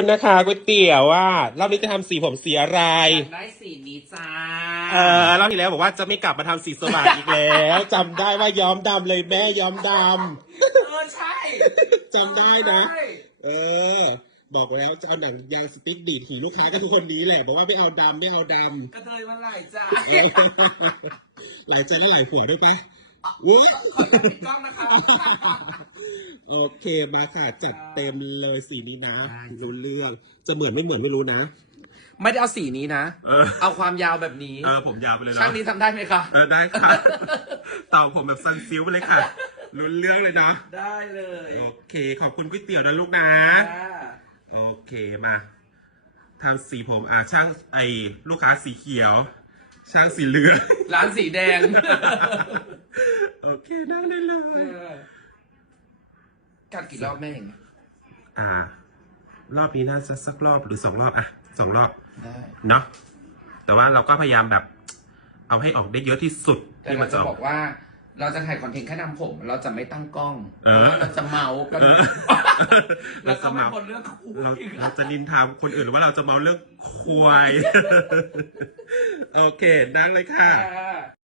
คุณนะคะก๋วยเตี๋ยวว่ารอบนี้จะทำสีผมสีอะไร อยากได้สีนี้จ้าเออรอบที่แล้วบอกว่าจะไม่กลับมาทำสีสว่างอีกแล้วจำได้ว่าย้อมดำเลยแม่ย้อมดเออใช่ำจำได้นะ ใช่เออ บอกแล้วจะเอาหนังยางสติ๊กดีดหูลูกค้าก็คือคนนี้แหละบอกว่าไม่เอาดำไม่เอาดกระเทยมันไหลายจ้าำเออหลายใจและหลายผัวด้วยปะอุ๊ยขออนุญาตปิดกล้องนะคะ โอเคมาค่ะจัดเต็มเลยสีนี้นะรู้เรื่อง จะเหมือนไม่เหมือนไม่รู้นะ ไม่ได้เอาสีนี้นะ เออ เอาความยาวแบบนี้ เออผมยาวไปเลยนะช่างนี้ทำได้ไหมคะ เออได้ค่ะ เต่าผมแบบซันซิลไปเลยค่ะลุ้นเรื่องเลยเนาะได้เลยโอเค ขอบคุณก๋วยเตี๋ยวนะลูกนะจ้าโอเคมาทำสีผมอะช่างไอลูกค้าสีเขียว ช่างสีเหลือง ร้านสีแดงโอเคนั่งได้เลเอยอ กัดกี่รอบแม่เองอ่า รอบนี้น่าจะสักรอบหรือสองรอบอะสองรอบได้เนาะแต่ว่าเราก็พยายามแบบ เอาให้ออกได้เยอะที่สุดแต่ที่เรามันจะจะอบอกอกว่า เราจะถ่ายคอนเทนต์แค่นำผม เราจะไม่ตั้งกล้องเอเพอราะว่าเราจะเมากันเออเราจะไม่เราจะเมา คนเรื่องคู่เราเราจะนินทาคนอื่นหรือว่าเราจะเมาเรื่องควาย โอเคนั่งเลยค่ะค่ะ